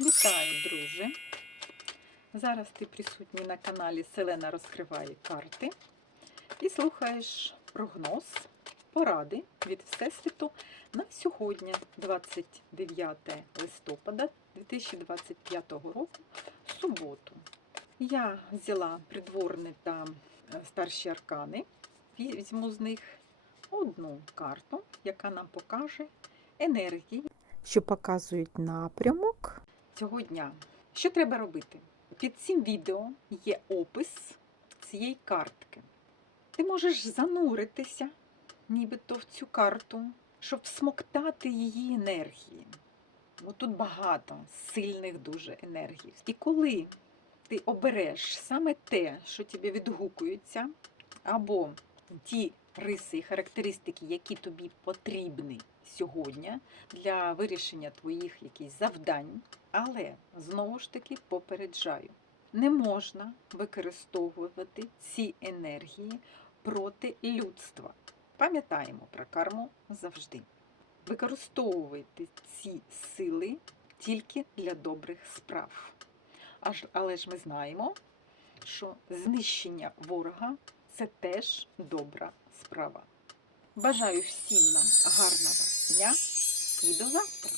Вітаю, друже! Зараз ти присутній на каналі Селена розкриває карти і слухаєш прогноз, поради від Всесвіту на сьогодні, 29 листопада 2025 року, суботу. Я взяла придворні та е, старші аркани, візьму з них одну карту, яка нам покаже енергії що показують напрямок. Цього дня. Що треба робити? Під цим відео є опис цієї картки. Ти можеш зануритися, нібито в цю карту, щоб всмоктати її енергії. Бо тут багато сильних дуже енергій. І коли ти обереш саме те, що тобі відгукується, або ті риси і характеристики, які тобі потрібні сьогодні для вирішення твоїх якихось завдань, але знову ж таки попереджаю, не можна використовувати ці енергії проти людства. Пам'ятаємо про карму завжди. Використовуйте ці сили тільки для добрих справ. Але ж ми знаємо, що знищення ворога це теж добра справа. Бажаю всім нам гарного дня і до завтра!